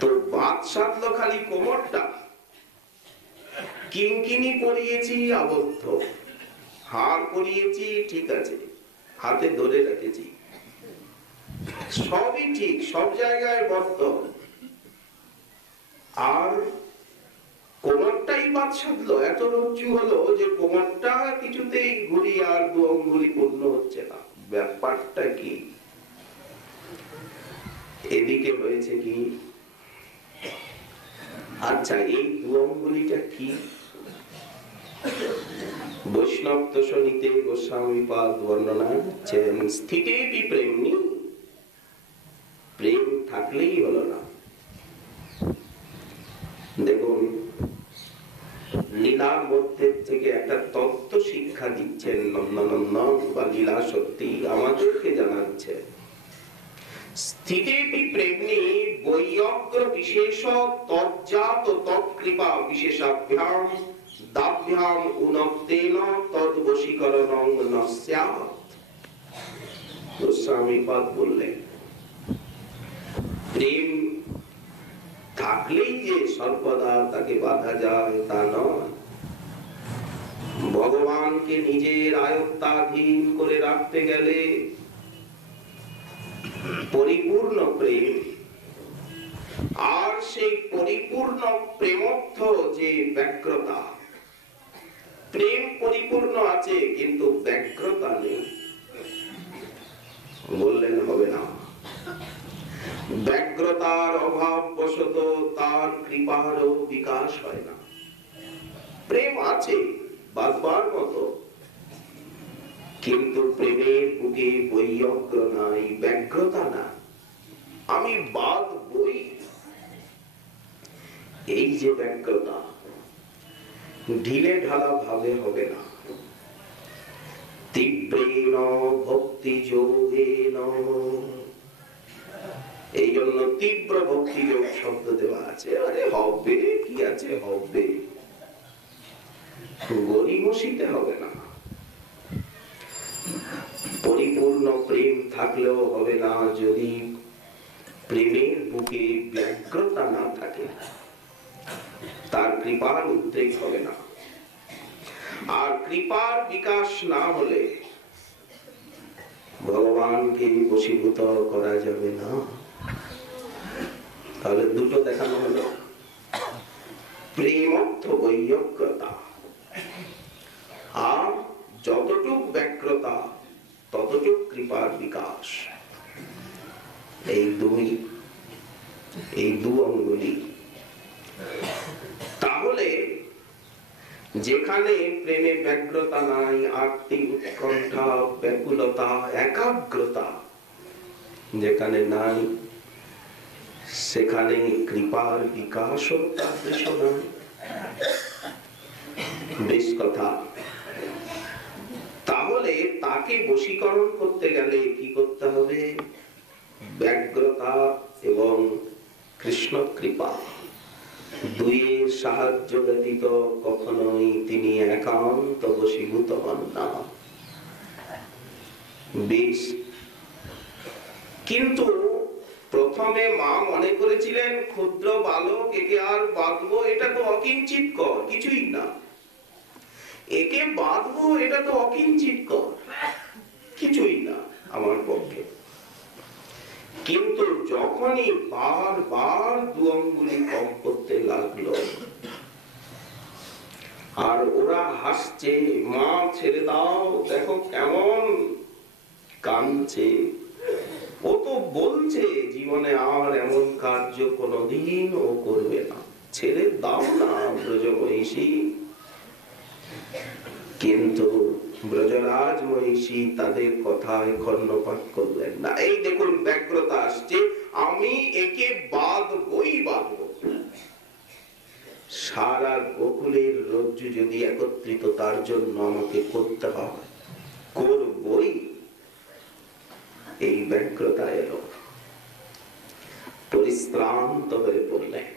তো বাদ সাধলো খালি কোমরটা, কিঙ্কিনি পরিয়েছি আবদ্ধ, হার পরিয়েছি ঠিক আছে, হাতে ধরে রেখেছি, সবই ঠিক, সব জায়গায় বদ্ধ, আর কোমরটাই বাদ সাধলো। এত রজ্জু হলো যে কোমরটা কিছুতেই ঘুরি আর দু আঙ্গুলি পূর্ণ হচ্ছে না। ব্যাপারটা কি? এদিকে হয়েছে কি? আচ্ছা, এই দু আঙ্গুলিটা কি? বৈষ্ণব তোষণীতে গোস্বামীপাদ বর্ণনা করছেন, স্থিতেপি প্রেমনি, প্রেম থাকলেই হলো না। দেখুন লীলার মধ্যে থেকে একটা তত্ত্ব শিক্ষা দিচ্ছেন নন্দনন্দন, বা লীলা সত্যি আমাদেরকে জানাচ্ছে। স্থিতেপি প্রেমনি বৈয়গ্র বিশেষ তজ্জাত তৎকৃপা বিশেষাভ্যাম দাভ্যাম উনক্তেন তদ্বশীকরণং ন স্যাৎ। গোস্বামীপাদ বললেন, প্রেম থাকলেই যে সর্বদা তাকে বাধা যায় তা নয়। ভগবানকে নিজের আয়ত্তাধীন করে রাখতে গেলে পরিপূর্ণ প্রেম, আর সেই পরিপূর্ণ প্রেমত্ব যে ব্যগ্রতা, প্রেম পরিপূর্ণ আছে কিন্তু ব্যগ্রতা নেই, বললেন হবে না। ব্যগ্রতার অভাব বশত তার কৃপারও বিকাশ হয় না। প্রেম আছে বাঁধবার মতো, কিন্তু প্রেমের বুকে বৈয়গ্র নাই, ব্যগ্রতা না, আমি বাঁধবই। এই যে ব্যগ্রতা, ঢিলে ঢালা ভাবে হবে না। তীব্রেণ ভক্তি যোগেন, এই জন্য তীব্র ভক্তি যোগ শব্দ দেওয়া আছে। আরে হবে কি আছে, হবে, গরিমসিতে হবে না। পরিপূর্ণ প্রেম থাকলেও হবে না যদি প্রেমের বুকে ব্যগ্রতা না থাকে, তার কৃপার উদ্রেক হবে না। আর কৃপার বিকাশ না হলে ভগবানকে বশীভূত করা যাবে না। তাহলে দুটো দেখানো হলো, প্রেমর্থ বৈযজ্ঞতা আর যতটুক ব্যগ্রতা ততটুক কৃপার বিকাশ। এই দু অঙ্গুলি। তাহলে যেখানে প্রেমে ব্যগ্রতা নাই, আরতি, উৎকণ্ঠা, ব্যাকুলতা, একাগ্রতা যেখানে নাই, সেখানে কৃপার বিকাশও তার দৃশ্য নাই। বেশ কথা। তাহলে তাকে বশীকরণ করতে গেলে কি করতে হবে? ব্যগ্রতা এবং কৃষ্ণ কৃপা দুইয়ের সাহায্য ব্যতীত কখনোই তিনি একান্ত বশীভূত হন না। বেশ, কিন্তু প্রথমে মা মনে করেছিলেন ক্ষুদ্র বালক, একে আর বাঁধবো, এটা তো অকিঞ্চিত কর, কিছুই না। একে বাঁধবো, এটা তো অকিঞ্চিত কর, কিছুই না আমার পক্ষে। কিন্তু যখনই বারবার দু আঙ্গুলি কম করতে লাগলো আর ওরা হাসছে, মা ছেড়ে দাও, দেখো কেমন কাঁদছে, ও তো বলছে জীবনে আর এমন কার্য কোনদিন ও করবে না, ছেড়ে দাও না ব্রজ মহিষী। কিন্তু ব্রজরাজ মহিষী তাদের কথায় কর্ণপাত করলেন না। এই দেখুন ব্যগ্রতা আসছে, আমি একে বাঁধবই বাঁধবো। সারা গোকুলের রজ্জু যদি একত্রিত তার জন্য আমাকে করতে হয়, করবই। এই ব্যগ্রতা এলো, পরিশ্রান্ত হয়ে পড়লেন,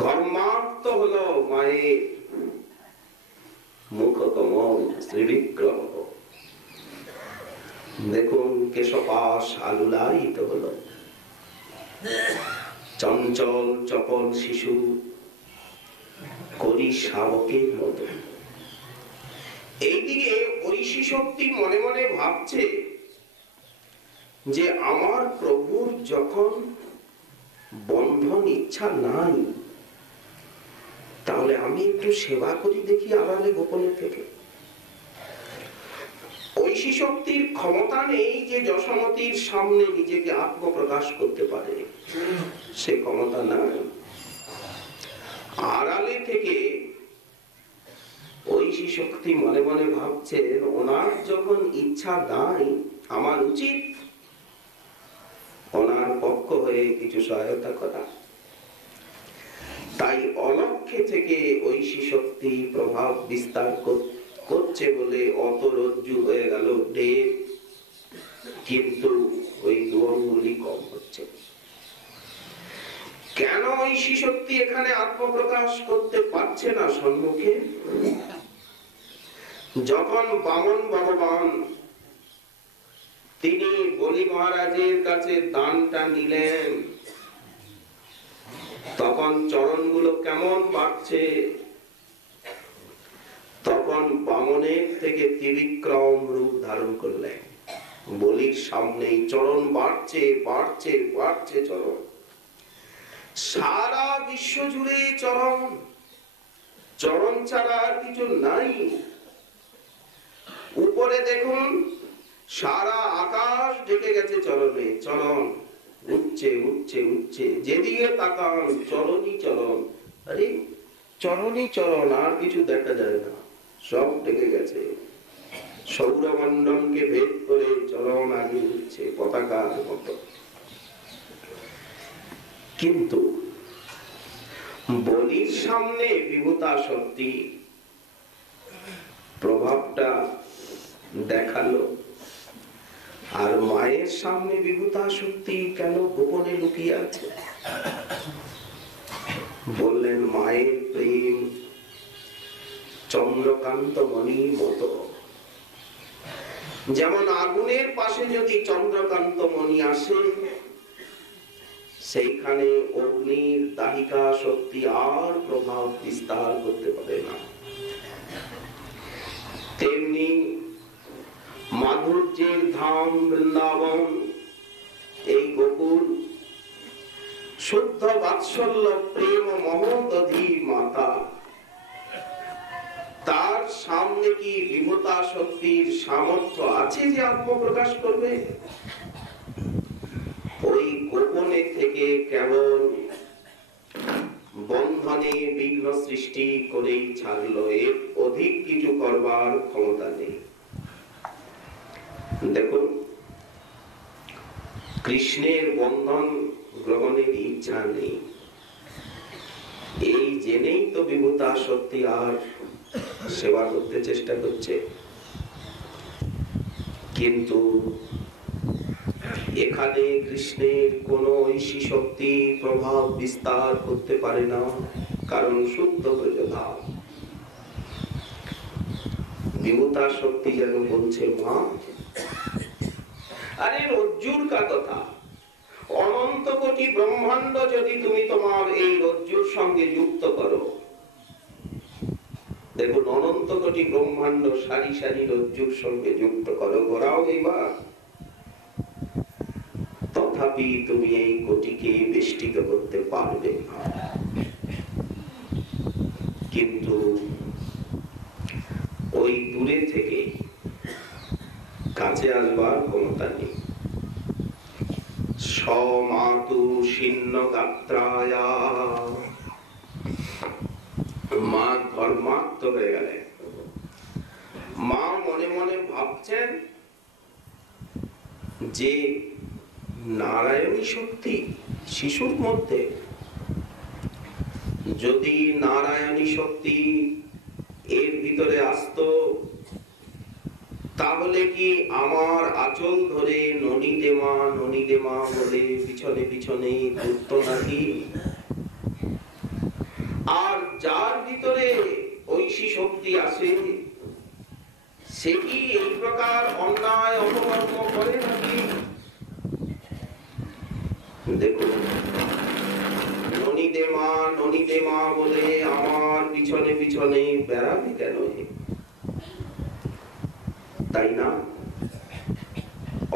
ঘর্মাক্ত হলো মায়ের মুখ কমল শ্রীবিগ্রহ। দেখুন কেশপাশ আলুলায়িত হলো, চঞ্চল চপল শিশু করি শাবকের মতো। এইদিকে ঐশী শক্তি মনে মনে ভাবছে যে আমার প্রভুর যখন বন্ধন ইচ্ছা নাই, তাহলে আমি একটু সেবা করি দেখি আড়ালে গোপনে থেকে। ঐশী শক্তির ক্ষমতা নেই যে যশোমতীর সামনে নিজেকে আত্মপ্রকাশ করতে পারে, সে ক্ষমতা নাই। আড়ালে থেকে ঐশী শক্তি মনে মনে ভাবছে ওনার যখন ইচ্ছা নাই, আমার উচিত ওনার পক্ষ হয়ে কিছু সহায়তা করা। তাই অলক্ষ্যে থেকে ঐশী শক্তি প্রভাব বিস্তার করছে বলে অত রজ্জু হয়ে গেল ঢের, কিন্তু ওই দু আঙ্গুলি কম হচ্ছে। কেন ঐশী শক্তি এখানে আত্মপ্রকাশ করতে পারছে না সম্মুখে? যখন বামন ভগবান তিনি বলি মহারাজের কাছে দানটা নিলেন, তখন চরণগুলো কেমন বাড়ছে, তখন বামনের থেকে ত্রিবিক্রম রূপ ধারণ করলেন। বলির সামনেই চরণ বাড়ছে বাড়ছে বাড়ছে চরণ, সারা বিশ্ব জুড়ে চরণ, চরণ ছাড়া আর কিছু নাই। উপরে দেখুন সারা আকাশ ঢেকে গেছে চরণে, চরণ উঠছে উঠছে উঠছে, যেদিকে তাকান চরণই চরণ। আরে চরণই চরণ, আর কিছু দেখা যায় না, সব ঢেকে গেছে। সৌরমণ্ডলকে ভেদ করে চরণ আগে উঠছে পতাকার মতো। কিন্তু বলির সামনে বিভূতা শক্তি প্রভাবটা দেখালো, আর মায়ের সামনে বিভূতা শক্তি কেন গোপনে লুকিয়ে আছে? বললেন মায়ের প্রেম চন্দ্রকান্ত মণির মতো। যেমন আগুনের পাশে যদি চন্দ্রকান্ত মণি আসে, সেইখানে অগ্নির দাহিকা শক্তি আর প্রভাব বিস্তার করতে পারে না। তেমনি মাধুর্যের ধাম বৃন্দাবন, গোকুল শুদ্ধ বাৎসল্য প্রেম মহোদধি মাতা, তার সামনে কি বিভূতা শক্তির সামর্থ্য আছে যে আত্মপ্রকাশ করবে? ওই গোপনে থেকে কেবল বন্ধনে বিঘ্ন সৃষ্টি করেই ছাড়লো, এর অধিক কিছু করবার ক্ষমতা নেই। দেখুন, কৃষ্ণের বন্ধন গ্রহণের ইচ্ছা নেই, এই জেনেই তো বিভূতা শক্তি আর সেবা করতে চেষ্টা করছে। কিন্তু এখানে কৃষ্ণের কোন ঐশী শক্তি প্রভাব বিস্তার করতে পারে না, কারণ শুদ্ধ ব্রজধাম। বিভূতা শক্তি যেন বলছে, মা আরে রজ্জুর কা কথা, অনন্ত কোটি ব্রহ্মাণ্ড যদি তুমি তোমার এই রজ্জুর সঙ্গে যুক্ত করো, দেখুন অনন্ত কোটি ব্রহ্মাণ্ড সারি সারি রজ্জুর সঙ্গে যুক্ত করো, ঘোরাও এবার, তথাপি তুমি এই কোটিকে বেষ্টিত করতে পারবে না। কিন্তু ওই দূরে থেকে কাছে আসবার ক্ষমতা নেই। সমাতু শীর্ণ গাত্রায়া, মা ধর্মাত্ম হয়ে গেলেন। মা মনে মনে ভাবছেন যে নারায়ণী শক্তি শিশুর মধ্যে, যদি নারায়ণী শক্তি এর ভিতরে আসতো, তাহলে কি আমার আঁচল ধরে ননী দেমা বলে পিছনে পিছনে ঘুরতো নাকি? আর যার ভিতরে ঐশী শক্তি আসে, সে কি এই প্রকার অন্যায় অপকর্ম করে নাকি? দেখুন, ননী দেমা বলে আমার পিছনে পিছনে বেড়াবে কেন? তাই না?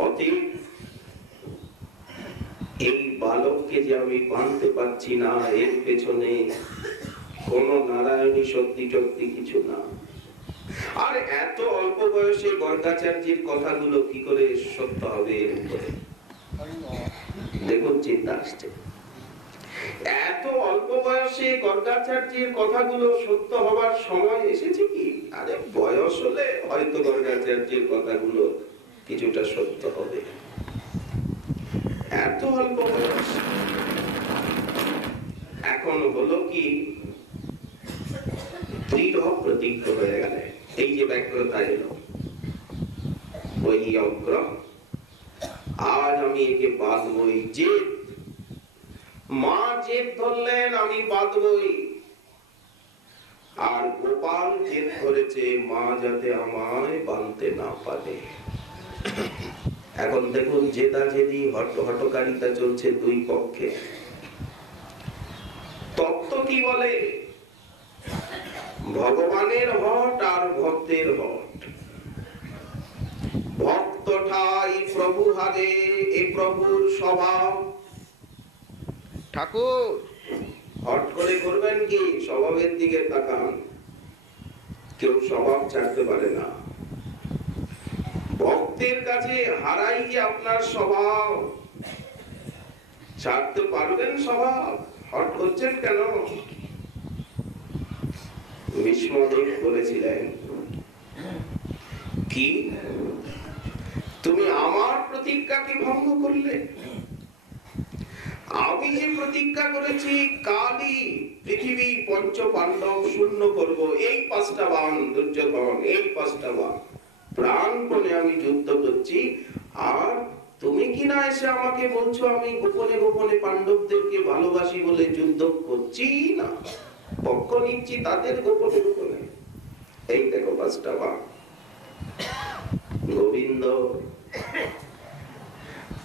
অতীত এই বালককে যে আমি বাঁধতে পারছি না, এর পেছনে কোন নারায়ণী শক্তি কিছু না। আর এত অল্প বয়সে গর্গাচার্যের কথাগুলো কি করে সত্য হবে এর উপরে? দেখুন চিন্তা আসছে, এত অল্প বয়সে গর্গাচার্যের কথাগুলো সত্য হবার সময় এসেছে কি? আরে বয়স হলে হয়তো গর্গাচার্যের কথাগুলো কিছুটা সত্য হবে, এত অল্প বয়স। এখন হলো কি, দৃঢ় প্রতিজ্ঞ হয়ে গেলে। এই যে ব্যগ্রতা এলো, ওই অগ্র, আজ আমি একে বাঁধবই। জেদ, মা জেদ ধরলেন আমি বাঁধবই, আর গোপাল জেদ ধরেছে মা যাতে আমায় বাঁধতে না পারে। এখন দেখুন জেদাজেদি হটকারিতা চলছে দুই পক্ষে। তত্ত্ব কি বলে? ভগবানের হট আর ভক্তের হট। ভক্ত ঠাই প্রভু হারে, এ প্রভুর স্বভাব। ঠাকুর হট করে করবেন কি? স্বভাবের দিকে তাকান, কেউ স্বভাব ছাড়তে পারে না। ভক্তের কাছে হারাই যে আপনার স্বভাব, ছাড়তে পারবেন স্বভাব? হট করছেন কেন? ভীষ্মদেব বলেছিলেন কি, তুমি আমার প্রতিজ্ঞাকে ভঙ্গ করলে। আমি যে প্রতিজ্ঞা করেছি কালই পৃথিবী পঞ্চ পাণ্ডব শূন্য করব, এই 5টা বাণ দুর্যোধন, এই 5টা বাণ প্রাণপণে আমি যুদ্ধ করছি, আর তুমি কিনা এসে আমাকে বলছো আমি গোপনে গোপনে পাণ্ডবদেরকে ভালোবাসি বলে যুদ্ধ করছি না, পক্ষ নিচ্ছি তাদের গোপনে গোপনে। এই দেখো 5টা বাণ। গোবিন্দ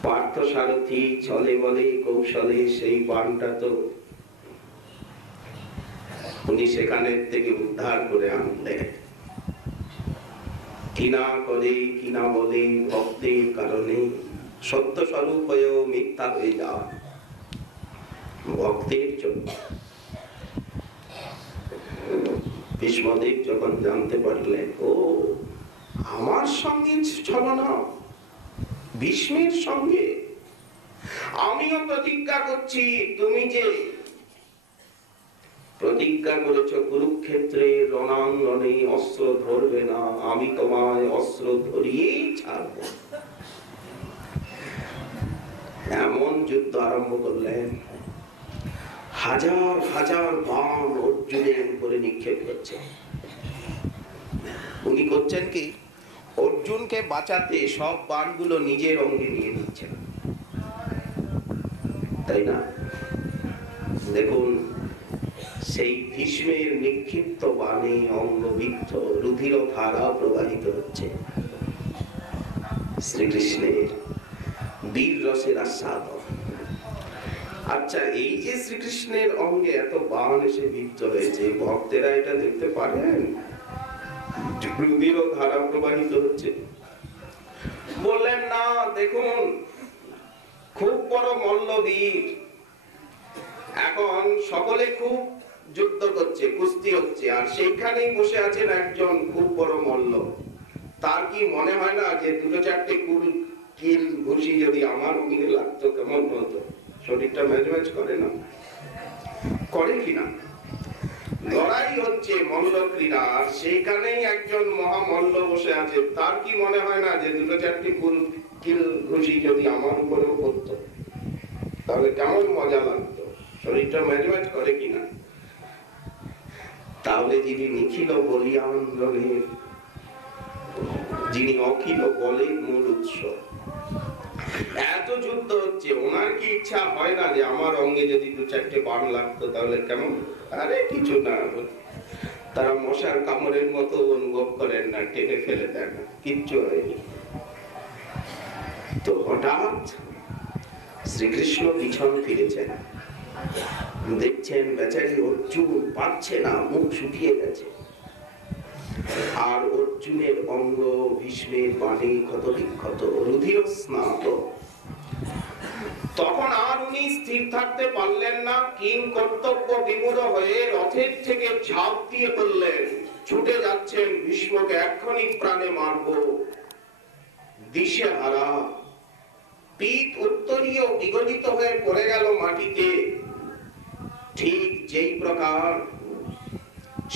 পার্থ সারথি ছলে বলে কৌশলে সেই বাণটা তো উনি সেখানের থেকে উদ্ধার করে আনলেন। কিনা করে কিনা বলে ভক্তের কারণে সত্য স্বরূপ হয়েও মিথ্যা হয়ে যাওয়া ভক্তের জন্য। ভীষ্মদেব যখন জানতে পারলেন ও আমার সঙ্গে ছলনা, ভীষ্মের সঙ্গে, আমিও প্রতিজ্ঞা করছি, তুমি যে প্রতিজ্ঞা করেছ কুরুক্ষেত্রে রণাঙ্গনে অস্ত্র ধরবে না, আমি তোমায় অস্ত্র ধরিয়েই ছাড়ব। এমন যুদ্ধ আরম্ভ করলেন, হাজার হাজার বাণ অর্জুনের উপরে নিক্ষেপ করছে। উনি করছেন কি, অর্জুনকে বাঁচাতে সব বাণগুলো নিজের অঙ্গে নিয়ে নিচ্ছেন, তাই না? দেখুন, সেই ভীষ্মের নিক্ষিপ্ত বাণে অঙ্গবিদ্ধ রুধির ধারা প্রবাহিত হচ্ছে। শ্রীকৃষ্ণের বীর রসের আস্বাদন। আচ্ছা, এই যে শ্রীকৃষ্ণের অঙ্গে এত বাণ এসে বিদ্ধ হয়েছে, ভক্তেরা এটা দেখতে পারেন? রুধির ধারা প্রবাহিত হচ্ছে। বললেন না, দেখুন খুব বড় মল্লবীর, এখন সকলে খুব যুদ্ধ করছে, কুস্তি হচ্ছে, আর সেইখানেই বসে আছেন একজন খুব বড় মল্ল। তার কি মনে হয় না যে দুটো চারটে কিল ঘুষি যদি আমার অঙ্গে লাগতো কেমন হতো? শরীরটা ম্যাচ করে না? করে কিনা? লড়াই হচ্ছে মল্ল ক্রীড়া, আর সেইখানেই একজন মহামল্ল বসে আছে, তার কি মনে হয় না যে দুটো চারটে কিল ঘুষি যদি আমার উপরেও পড়তো তাহলে কেমন মজা লাগতো? শরীরটা ম্যাচ করে কিনা? তাহলে যিনি নিখিল বলিয়ান্দনের, যিনি অখিল বলের মূল উৎস, এত যুদ্ধ হচ্ছে, ওনার কি ইচ্ছা হয় না যে আমার অঙ্গে যদি দু চারটে বাণ লাগতো তাহলে কেমন? আরে কিছু না, তারা মশার কামড়ের মতো অনুভব করেন না, টেনে ফেলে দেন, কিচ্ছু হয়নি। তো হঠাৎ শ্রীকৃষ্ণ পিছন ফিরেছেন, দেখছেন বেচারি অর্জুন পারছে না, মুখ শুকিয়ে গেছে, আর অর্জুনের অঙ্গ ভীষ্মের বাণে ক্ষত বিক্ষত, রুধির স্নাত। তখন আর উনি স্থির থাকতে পারলেন না, কিং কর্তব্য বিমূঢ় হয়ে রথের থেকে ঝাঁপ দিয়ে পড়লেন, ছুটে যাচ্ছেন ভীষ্মকে এক্ষুনি প্রাণে মারব। দিশেহারা, পিঠ উত্তরীয় বিগলিত হয়ে পড়ে গেল মাটিতে। ঠিক যেই প্রকার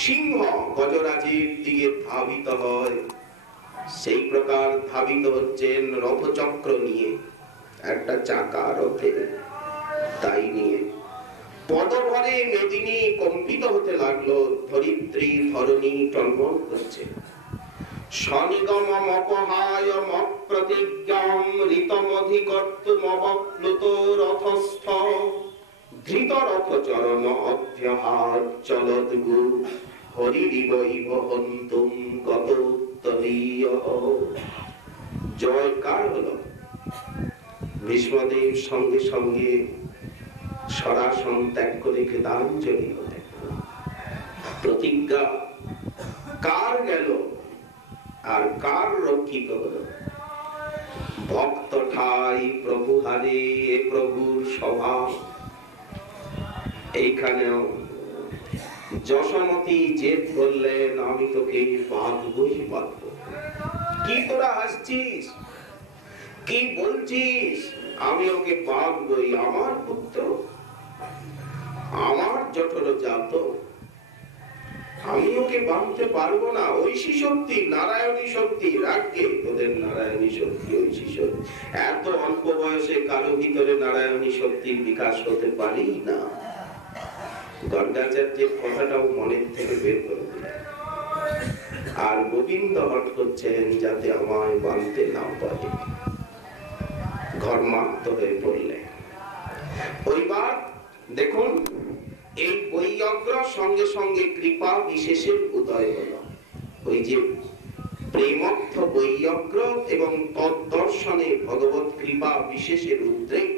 সিংহ গজরাজের দিকে ধাবিত হয়, সেই প্রকার ধাবিত হচ্ছেন রথচক্র নিয়ে, একটা চাকা রথে, তাই নিয়ে পদভরে মেদিনী কম্পিত হতে লাগলো, ধরিত্রী ধরণী টলমল করছে। স্বনিগমম অপহায় মপ্রতিজ্ঞাম ঋতমধিকর্তুমবপ্লুত রথস্থ ধৃত রথ চরণ অভ্যহার চলদ্গু হরিরিবৈব হন্তুম গতোত্তরীয়। জয় কার হলো? ভীষ্মদেব সঙ্গে সঙ্গে সরাসন ত্যাগ করে কৃতাঞ্জলি হলেন। প্রতিজ্ঞা কার গেল আর কার রক্ষিত হলো? ভক্ত ঠাই প্রভু হারে প্রভুর সভা। এইখানেও যশোমতী জেদ বললেন, আমি তোকে বাঁধবই বাঁধবো। কি তোরা হাসছিস, কি বলছিস? আমি ওকে বাঁধবই, আমার পুত্র, আমার জঠর জাত, আমি ওকে বাঁধতে পারবো না। ঐশী শক্তি, নারায়ণী শক্তি, রাখবে তোদের নারায়ণী শক্তি, ঐশী শক্তি। এত অল্প বয়সে কারো ভিতরে নারায়ণী শক্তির বিকাশ হতে পারি না। গর্গাচার্যের কথাটাও মনের থেকে বের করে দিলেন। আর গোবিন্দ হট করছেন যাতে আমায় বাঁধতে না পারে, ঘর্মাক্ত হয়ে পড়লেন। ওইবার দেখুন, এই বৈয়গ্র সঙ্গে সঙ্গে কৃপা বিশেষের উদয় হলো। ওই যে প্রেমর্থ বৈয়গ্র এবং তদ্দর্শনে ভগবত কৃপা বিশেষের উদ্রেক,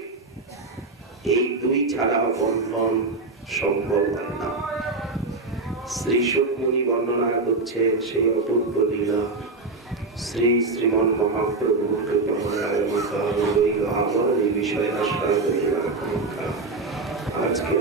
এই দুই ছাড়া বন্ধন সম্ভব হয় না। শ্রী শুক মুনি বর্ণনা করছেন সেই অপূর্ব লীলা। শ্রী শ্রীমন মহাপ্রভুর কৃপা বিষয়ে আশা করি আজকে